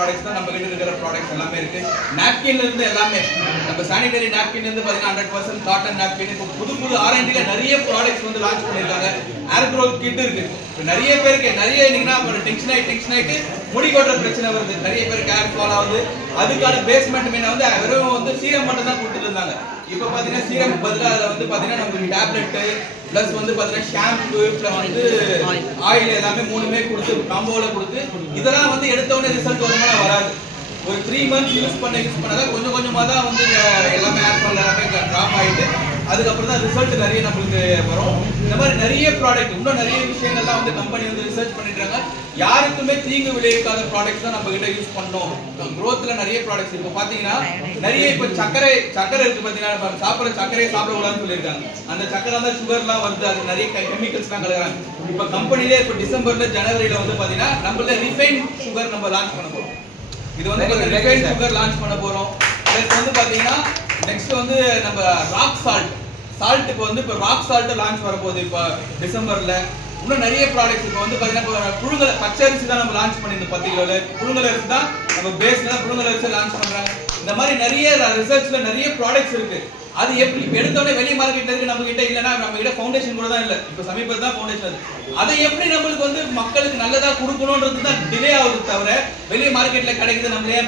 Products தான் நம்ம கிட்ட இருக்கிற ப்ராடக்ட்ஸ் எல்லாமே இருக்கு. நாப்கின்ல இருந்து எல்லாமே நம்ம சானிடரி நாப்கின் இருந்து பாத்தீங்கன்னா 100% காட்டன் நாப்கின். இப்போ புது ஆர்என்டில நிறைய ப்ராடக்ட்ஸ் வந்து லான்ச் பண்ணிருக்காங்க. ஏர் க்ரோத் கிட் இருக்கு. இப்போ நிறைய பேருக்கு நிறைய இன்னைக்குனா டென்ஷன் ஆயிட்டு முடி கொட்டுற பிரச்சனை வருது. நிறைய பேருக்கு ஹேர் ஃபால் ஆகுது. அதுக்கான பேஸ்மெண்ட் மீன் வந்து வெறும் வந்து சீரம் மட்டும் தான் கொடுத்துட்டு இருந்தாங்க. இப்போ பாத்தீங்கன்னா சீரம் பதிலா அதுல வந்து பாத்தீங்கன்னா நமக்கு டேப்லெட் பிளஸ் வந்து பாத்தீங்கன்னா ஷாம்பு பிளஸ் வந்து ஆயில் எல்லாமே மூணுமே கொடுத்து காம்போல கொடுத்து இதெல்லாம் வந்து எடுத்த உடனே ரிசல்ட் வருமானா வராது. ஒரு 3 months யூஸ் பண்ணதான் கொஞ்சம் கொஞ்சமா தான் வந்து எல்லாமே ஹேர் ஃபால் எல்லாமே டிராப் ஆயிட்டு அதுக்கப்புறம் தான் ரிசல்ட் நிறைய நம்மளுக்கு வரும். இந்த மாதிரி நிறைய ப்ராடக்ட் இன்னும் நிறைய விஷயங்கள்லாம் வந்து கம்பெனி வந்து ரிசர்ச் பண்ணிட்டு இருக்காங்க. யாருக்குமே தீங்கு விளைவிக்காத ப்ராடக்ட்ஸ் தான் நம்ம கிட்ட யூஸ் பண்ணோம். growthல நிறைய ப்ராடக்ட்ஸ் இப்போ பாத்தீங்கன்னா நிறைய இப்போ சக்கரை இருக்கு பாத்தீங்கன்னா சாப்பிடுற சக்கரையை சாப்பிடக்கூடாதுன்னு சொல்லியிருக்காங்க. அந்த சக்கரை தான் சுகர்லாம் வருது. அது நிறைய கெமிக்கல்ஸ்லாம் கலக்குறாங்க. இப்போ கம்பெனிலே இப்போ டிசம்பர்ல ஜனவரியில வந்து பாத்தீங்கன்னா நம்மள ரிஃபைன் சுகர் நம்ம லான்ச் பண்ண போறோம். இது வந்து ரிஃபைன் சுகர் லான்ச் பண்ண போறோம். பிளஸ் வந்து பாத்தீங்கன்னா நெக்ஸ்ட் வந்து நம்ம ராக் சால்ட்டுக்கு வந்து இப்போ ராக் சால்ட் லான்ச் வர போகுது. இப்போ டிசம்பர்ல இன்னும் நிறைய ப்ராடக்ட்ஸ் இப்போ வந்து பாத்தீங்கன்னா புழுங்கல் பச்சை அரிசி தான் நம்ம லான்ச் பண்ணிருந்தோம். 10 கிலோல புழுங்கல் அரிசி தான் நம்ம பேஸ்ல தான் புழுங்கல் அரிசி லான்ச் பண்றாங்க. இந்த மாதிரி நிறைய ரிசர்ச்ல நிறைய ப்ராடக்ட்ஸ் இருக்கு. அது எப்படி எடுத்தோடனே வெளி மார்க்கெட்ல இருக்கு நம்ம கிட்ட இல்லனா நம்ம கிட்ட ஃபவுண்டேஷன் கூட தான் இல்ல. இப்போ சமீபத்துல தான் ஃபவுண்டேஷன். அதை எப்படி நம்மளுக்கு வந்து மக்களுக்கு நல்லதா கொடுக்கணும்ன்றது தான் டிலே ஆகுது தவிர வெளி மார்க்கெட்ல கிடைக்குது நம்மளே